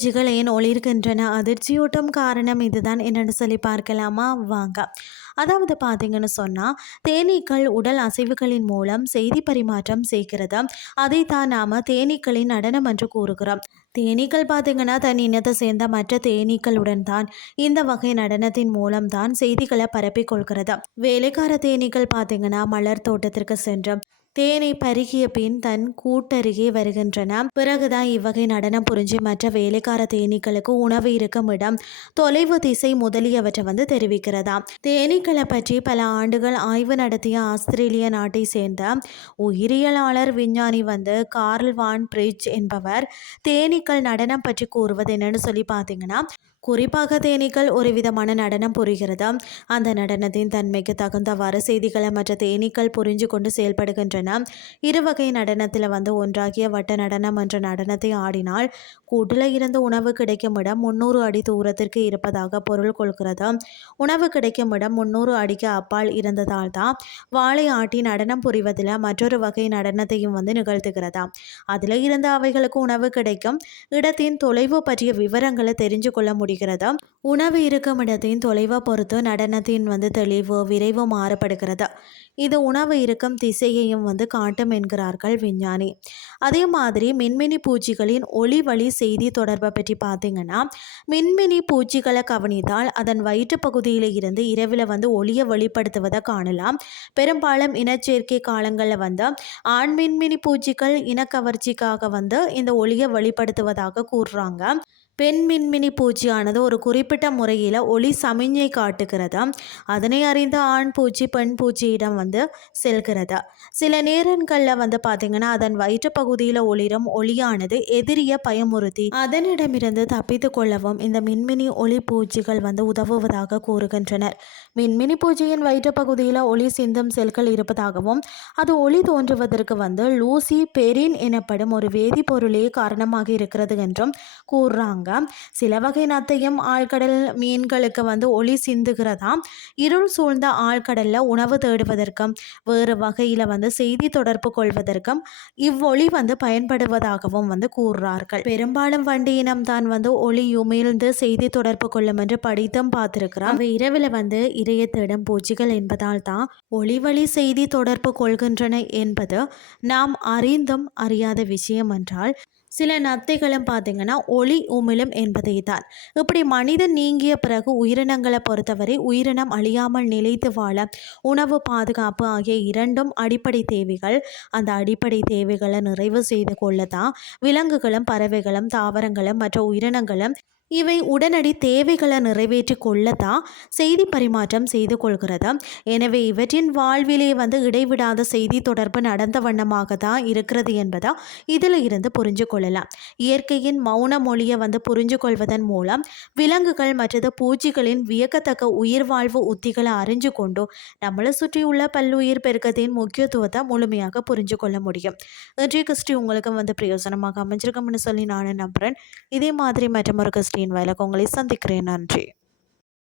பூச்சிகள் ஏன் ஒளிர்கின்றன? அதிர்ச்சியூட்டும் காரணம் இதுதான் என்னென்னு சொல்லி பார்க்கலாமா? வாங்க. அதாவது பார்த்தீங்கன்னு சொன்னால், தேனீக்கள் உடல் அசைவுகளின் மூலம் செய்தி பரிமாற்றம் செய்கிறது. அதைத்தான் நாம் தேனீக்களின் நடனம் என்று கூறுகிறோம். தேனீக்கள் பார்த்தீங்கன்னா தன் இனத்தை சேர்ந்த மற்ற தேனீக்களுடன் தான் இந்த வகை நடனத்தின் மூலம் தான் செய்திகளை பரப்பிக் கொள்கிறது. வேலைக்கார தேனீக்கள் பார்த்தீங்கன்னா மலர் தோட்டத்திற்கு சென்று தேனை பருகிய பின் தன் கூட்டருகே வருகின்றன. பிறகுதான் இவ்வகை நடனம் புரிஞ்சு மற்ற வேலைக்கார தேனீக்களுக்கு உணவு இருக்கும் இடம், தொலைவு திசை முதலியவற்றை தெரிவிக்கிறதா. தேனீக்களை பற்றி பல ஆண்டுகள் ஆய்வு நடத்திய ஆஸ்திரேலிய நாட்டை சேர்ந்த உயிரியலாளர் விஞ்ஞானி கார்ல் வான் பிரிட்ஜ் என்பவர் தேனீக்கள் நடனம் பற்றி கூறுவது என்னன்னு சொல்லி பார்த்தீங்கன்னா, குறிப்பாக தேனீக்கள் ஒரு விதமான நடனம் புரிகிறது. அந்த நடனத்தின் தன்மைக்கு தகுந்தவாறு செய்திகளை மற்ற தேனீக்கள் புரிஞ்சு கொண்டு செயல்படுகின்றன. இருவகை நடனத்தில் ஒன்றாகிய வட்ட நடனம் என்ற நடனத்தை ஆடினால் கூட்டில் இருந்து உணவு கிடைக்கும் இடம் 300 அடி தூரத்திற்கு இருப்பதாக பொருள் கொள்கிறது. உணவு கிடைக்கும் இடம் 300 அடிக்கு அப்பால் இருந்ததால் தான் வாளை ஆட்டி நடனம் புரிவதில் மற்றொரு வகை நடனத்தையும் நிகழ்த்துகிறதா. அதில் இருந்து அவைகளுக்கு உணவு கிடைக்கும் இடத்தின் தொலைவு பற்றிய விவரங்களை தெரிஞ்சு கொள்ள முடிகிறது. உணவு இருக்கும் இடத்தின் தொலைவை பொறுத்து நடனத்தின் தெளிவு விரைவு மாறுபடுகிறது. இது உணவு இருக்கும் திசையையும் காட்டும் என்கிறார்கள் விஞ்ஞானி. அதே மாதிரி மின்மினி பூச்சிகளின் ஒளி வழி செய்தி தொடர்பை பற்றி பார்த்தீங்கன்னா, மின்மினி பூச்சிகளை கவனித்தால் அதன் வயிற்று பகுதியில் இருந்து இரவில் ஒளியை வெளிப்படுத்துவதை காணலாம். பெரும்பாலும் இனச்சேர்க்கை காலங்களில் ஆண் மின்மினி பூச்சிகள் இனக்கவர்ச்சிக்காக இந்த ஒளியை வெளிப்படுத்துவதாக கூறுறாங்க. பெண் மின்மினி பூச்சியானது ஒரு குறிப்பிட்ட முறையில் ஒளி சமிஞ்சை காட்டுகிறது. அதனை அறிந்த ஆண் பூச்சி பெண் பூச்சியிடம் செல்கிறது. சில நேரங்களில் பார்த்திங்கன்னா அதன் வயிற்று பகுதியில் ஒளிரும் ஒளியானது எதிரியை பயமுறுத்தி அதனிடமிருந்து தப்பித்து கொள்ளவும் இந்த மின்மினி ஒளி பூச்சிகள் உதவுவதாக கூறுகின்றனர். மின்மினி பூச்சியின் வயிற்று பகுதியில் ஒளி சிந்தும் செல்கள் இருப்பதாகவும் அது ஒளி தோன்றுவதற்கு லூசி பெரின் எனப்படும் ஒரு வேதிப்பொருளே காரணமாக இருக்கிறது என்றும் கூறுறாங்க. சில வகை நத்தையும் ஆழ்கடல் மீன்களுக்கு ஒளி சிந்துகிறதாம். இருள் சூழ்ந்த ஆழ்கடல்ல உணவு தேடுவதற்கும் வேறு வகையில் செய்தி தொடர்பு கொள்வதற்கும் இவ்வொளி பயன்படுவதாகவும் கூறுறார்கள். பெரும்பாலும் வண்டி இனம் தான் ஒளி உமிழ்ந்து செய்தி தொடர்பு கொள்ளும் என்று படித்தும் பார்த்திருக்கிறோம். அவை இரவில் இரையை தேடும் பூச்சிகள் என்பதால் தான் ஒளி வழி செய்தி தொடர்பு கொள்கின்றன என்பது நாம் அறிந்தும் அறியாத விஷயம் என்றால், சில நத்தைகளும் பார்த்தீங்கன்னா ஒளி உமிழும் என்பதை தான். இப்படி மனிதன் நீங்கிய பிறகு உயிரினங்களை பொறுத்தவரை உயிரினம் அழியாமல் நிலைத்து வாழ உணவு, பாதுகாப்பு ஆகிய இரண்டும் அடிப்படை தேவைகள். அந்த அடிப்படை தேவைகளை நிறைவு செய்து கொள்ளத்தான் விலங்குகளும் பறவைகளும் தாவரங்களும் மற்ற உயிரினங்களும் இவை உடனடி தேவைகளை நிறைவேற்றி கொள்ளத்தான் செய்தி பரிமாற்றம் செய்து கொள்கிறது. எனவே இவற்றின் வாழ்விலே இடைவிடாத செய்தி தொடர்பு நடந்த வண்ணமாக தான் இருக்கிறது என்பதை இதில் இருந்து புரிஞ்சு கொள்ளலாம். இயற்கையின் மௌன மொழியை புரிஞ்சு கொள்வதன் மூலம் விலங்குகள் மற்றது பூச்சிகளின் வியக்கத்தக்க உயிர் வாழ்வு உத்திகளை அறிஞ்சு கொண்டு நம்மளை சுற்றியுள்ள பல்லுயிர் பெருக்கத்தின் முக்கியத்துவத்தை முழுமையாக புரிஞ்சு கொள்ள முடியும். இன்றைய கிறிஸ்டி உங்களுக்கு பிரயோஜனமாக அமைஞ்சிருக்கும்னு சொல்லி நான் நம்புகிறேன். இதே மாதிரி மற்றொரு கிறிஸ்டியின் வயலுக்கு உங்களை சந்திக்கிறேன். நன்றி.